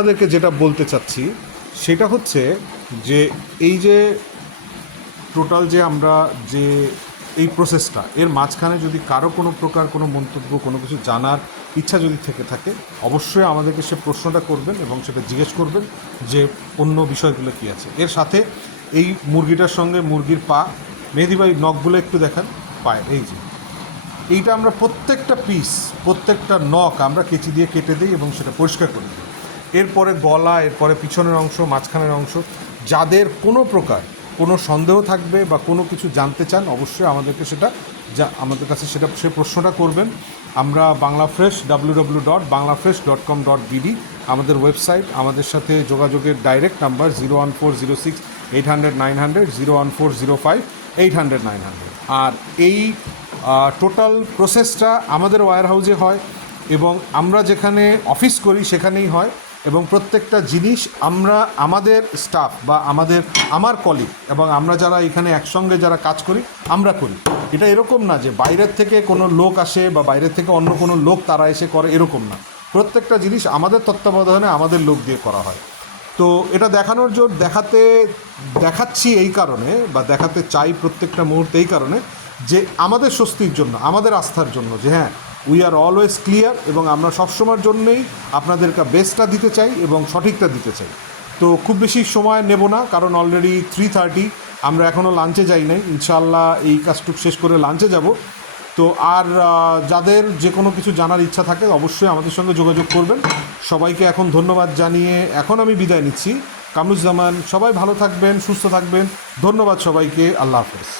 আপনাদেরকে যেটা বলতে চাচ্ছি, সেটা হচ্ছে যে এই যে টোটাল যে আমরা যে এই প্রসেসটা এর মাঝখানে যদি কারও কোনো প্রকার কোনো মন্তব্য, কোনো কিছু জানার ইচ্ছা যদি থেকে থাকে, অবশ্যই আমাদেরকে সে প্রশ্নটা করবেন এবং সেটা জিজ্ঞেস করবেন যে অন্য বিষয়গুলো কী আছে। এর সাথে এই মুরগিটার সঙ্গে মুরগির পা মেহেদি ভাই নখগুলো একটু দেখান। পায়, এই যে। এইটা আমরা প্রত্যেকটা পিস প্রত্যেকটা নখ আমরা কেচি দিয়ে কেটে দিই এবং সেটা পরিষ্কার করে দিই। এরপরে গলা, এরপরে পিছনের অংশ, মাঝখানের অংশ, যাদের কোনো প্রকার কোনো সন্দেহ থাকবে বা কোনো কিছু জানতে চান, অবশ্যই আমাদেরকে সেটা যা, আমাদের কাছে সেটা, সে প্রশ্নটা করবেন। আমরা Bangla fresh W W dot Bangla fresh dot com dot BD আমাদের ওয়েবসাইট আমাদের সাথে যোগাযোগের direct number zero one four zero six eight hundred nine hundred zero one four zero five eight hundred nine hundred আর এই total প্রসেসটা আমাদের wire হাউসে হয় এবং আমরা যেখানে অফিস করি সেখানেই হয়। এবং প্রত্যেকটা জিনিস আমরা, আমাদের স্টাফ বা আমাদের, আমার কলিগ এবং আমরা যারা এখানে একসঙ্গে যারা কাজ করি, আমরা করি। এটা এরকম না যে বাইরের থেকে কোনো লোক আসে বা বাইরের থেকে অন্য কোনো লোক তারা এসে করে, এরকম না। প্রত্যেকটা জিনিস আমাদের তত্ত্বাবধানে আমাদের লোক দিয়ে করা হয়। তো এটা দেখানোর জন্য দেখাতে, দেখাচ্ছি এই কারণে বা দেখাতে চাই প্রত্যেকটা মুহূর্তে এই কারণে যে আমাদের স্বস্তির জন্য, আমাদের আস্থার জন্য যে হ্যাঁ উই আর অলওয়েজ ক্লিয়ার এবং আমরা সবসময়ের জন্যই আপনাদেরকে বেস্টটা দিতে চাই এবং সঠিকটা দিতে চাই। তো খুব বেশি সময় নেব না, কারণ অলরেডি থ্রি থার্টি আমরা এখনও লাঞ্চে যাই নাই। ইনশাল্লাহ এই কাজটুক শেষ করে লাঞ্চে যাব। তো আর যাদের যে কোনো কিছু জানার ইচ্ছা থাকে অবশ্যই আমাদের সঙ্গে যোগাযোগ করবেন। সবাইকে এখন ধন্যবাদ জানিয়ে এখন আমি বিদায় নিচ্ছি। কামরুজ্জামান, সবাই ভালো থাকবেন, সুস্থ থাকবেন। ধন্যবাদ সবাইকে। আল্লাহ হাফেজ।